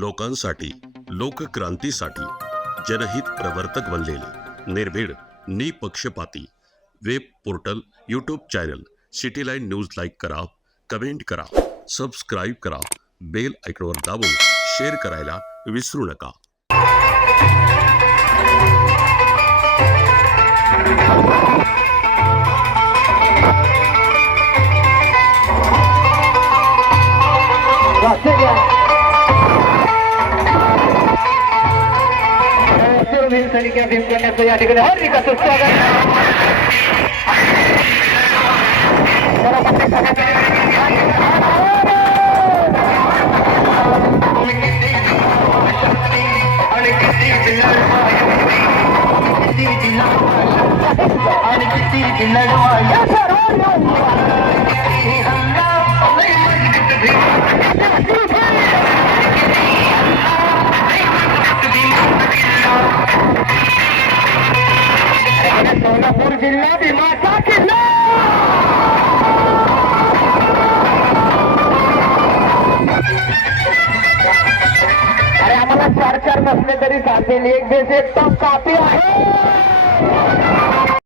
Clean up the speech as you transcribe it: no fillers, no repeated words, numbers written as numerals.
लोकांसाठी, लोकक्रांतीसाठी जनहित प्रवर्तक बनलेले निर्भीड, निपक्षपाती web portal, YouTube channel city line news like करा, कमेंट करा, सबस्क्राईब करा, बेल आयकॉनवर दाबून शेअर करायला विसरू नका. भीम करण्याचं या ठिकाणी हार्दिक स्वागत. सोलापूर जिल्हा भीमाचा किल्ला. अरे आम्हाला चार नसले तरी चालतील, एक बेस एकदम काफी आहे.